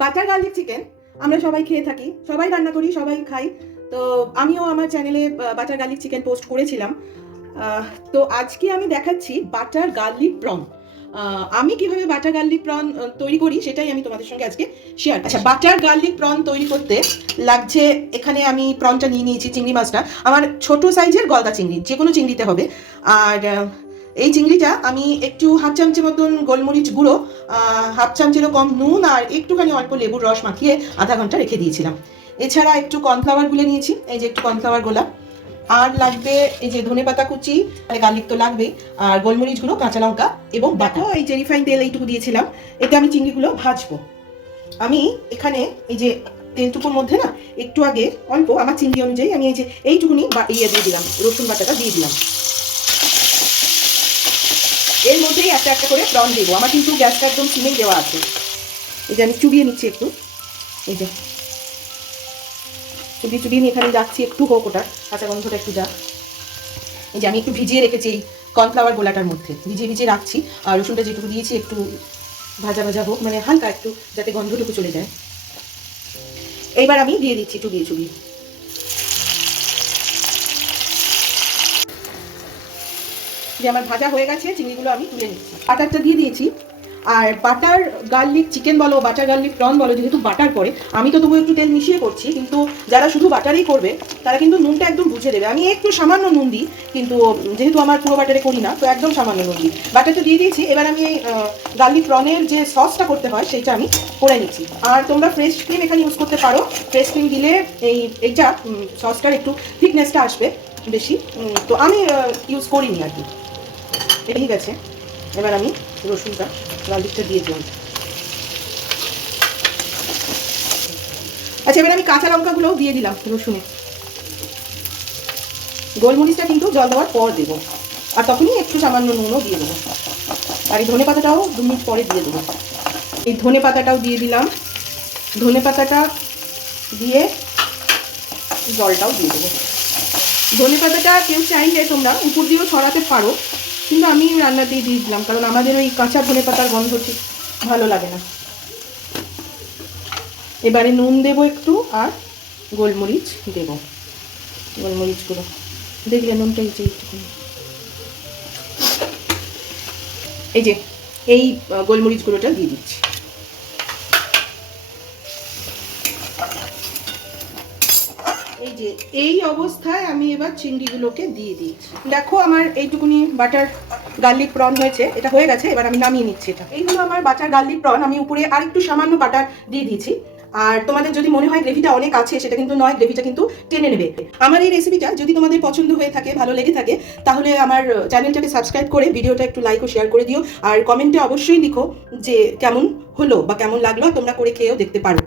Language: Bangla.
বাটার গার্লিক চিকেন আমরা সবাই খেয়ে থাকি, সবাই রান্না করি, সবাই খাই। তো আমিও আমার চ্যানেলে বাটার গার্লিক চিকেন পোস্ট করেছিলাম। তো আজকে আমি দেখাচ্ছি বাটার গার্লিক প্রন। আমি কিভাবে বাটার গার্লিক প্রন তৈরি করি সেটাই আমি তোমাদের সঙ্গে আজকে শেয়ার। আচ্ছা, বাটার গার্লিক প্রন তৈরি করতে লাগছে, এখানে আমি প্রনটা নিয়ে নিয়েছি, চিংড়ি মাছটা আমার ছোট সাইজের গলদা চিংড়ি, যে কোনো চিংড়িতে হবে। আর এই চিংড়িটা আমি একটু হাফ চামচের মতন গোলমরিচ গুঁড়ো, হাফ চামচেরও কম নুন আর একটুখানি অল্প লেবুর রস মাখিয়ে আধা ঘন্টা রেখে দিয়েছিলাম। এছাড়া একটু কর্নফ্লাওয়ার গুলে নিয়েছি, এই যে একটু কর্নফ্লাওয়ার গোলা। আর লাগবে এই যে ধনেপাতা কুচি, গার্লিক তো লাগবেই, আর গোলমরিচ গুঁড়ো, কাঁচা লঙ্কা এবং বাটা। এই যে রিফাইন তেল এইটুকু দিয়েছিলাম, এতে আমি চিংড়িগুলো ভাজবো। আমি এখানে এই যে তেলটুকুর মধ্যে না একটু আগে অল্প আমার চিংড়ি অনুযায়ী আমি এই যে এইটুকুনি দিয়ে দিলাম, রসুন বাটাটা দিয়ে দিলাম। এর মধ্যেই একটা একটা করে প্রন দেবো। আমার কিন্তু গ্যাসটা একদম সিমেই দেওয়া আছে। এই যে আমি চুবিয়ে নিচ্ছি একটু, এই যে চুবিয়ে নিয়ে এখানে যাচ্ছি, একটু হোক ওটা কাঁচা গন্ধটা একটু যাক। এই যে আমি একটু ভিজিয়ে রেখেছি এই কর্নফ্লাওয়ার গোলাটার মধ্যে, ভিজিয়ে রাখছি। আর রসুনটা যেটুকু দিয়েছি একটু ভাজা ভাজা হোক, মানে হালকা একটু, যাতে গন্ধটুকু চলে যায়। এইবার আমি দিয়ে দিচ্ছি চুবিয়ে। যে আমার ভাজা হয়ে গেছে, চিংড়িগুলো আমি তুলে নিচ্ছি। বাটারটা দিয়ে দিয়েছি। আর বাটার গার্লিক চিকেন বলো, বাটার গার্লিক প্রন বলো, যেহেতু বাটার করে, আমি তো তবু একটু তেল মিশিয়ে করছি, কিন্তু যারা শুধু বাটারেই করবে তারা কিন্তু নুনটা একদম বুঝে দেবে। আমি একটু সামান্য নুন দিই, কিন্তু যেহেতু আমার পুরো বাটারে করি না, তো একদম সামান্য নুন দিই। বাটারটা দিয়ে দিয়েছি। এবার আমি এই গার্লিক প্রনের যে সসটা করতে হয় সেইটা আমি করে নিচ্ছি। আর তোমরা ফ্রেশ ক্রিম এখানে ইউজ করতে পারো। ফ্রেশ ক্রিম দিলে এইটা সসটার একটু থিকনেসটা আসবে বেশি। তো আমি ইউজ করিনি আর কি। ঠিক আছে, এবার আমি রসুনটা গার্লিকটা দিয়ে দিই। আচ্ছা, এবার আমি কাঁচা লঙ্কাগুলোও দিয়ে দিলাম রসুনে। গোলমরিচটা কিন্তু জল দেওয়ার পর দেবো, আর তখনই একটু সামান্য নুনও দিয়ে দেবো। আর এই ধনে পাতাটাও 2 মিনিট পরে দিয়ে দেবো। এই ধনে পাতাটাও দিয়ে দিলাম। ধনে পাতাটা দিয়ে জলটাও দিয়ে দেবো। ধনে পাতাটা কেউ চাইলে তোমরা উপর দিয়েও ছড়াতে পারো, কিন্তু আমি রান্নাতেই দিয়ে দিলাম, কারণ আমাদের ওই কাঁচা ধনে পাতার গন্ধ ঠিক ভালো লাগে না। এবারে নুন দেবো একটু, আর গোলমরিচ দেবো, গোলমরিচগুলো দেখলে নুনটা এই যে এই গোলমরিচ গুঁড়োটা দিয়ে দিচ্ছি। এই যে এই অবস্থায় আমি এবার চিংড়িগুলোকে দিয়ে দিচ্ছি। দেখো আমার এইটুকুনি বাটার গার্লিক প্রন হয়েছে, এটা হয়ে গেছে। এবার আমি নামিয়ে নিচ্ছি এটা। এই হলো আমার বাটার গার্লিক প্রন। আমি উপরে আর একটু সামান্য বাটার দিয়ে দিয়েছি। আর তোমাদের যদি মনে হয় গ্রেভিটা অনেক আছে, সেটা কিন্তু নয়, গ্রেভিটা কিন্তু টেনে নেবে। আমার এই রেসিপিটা যদি তোমাদের পছন্দ হয়ে থাকে, ভালো লেগে থাকে, তাহলে আমার চ্যানেলটাকে সাবস্ক্রাইব করে ভিডিওটা একটু লাইক ও শেয়ার করে দিও। আর কমেন্টে অবশ্যই লিখো যে কেমন হলো বা কেমন লাগলো, তোমরা করে খেয়েও দেখতে পারো।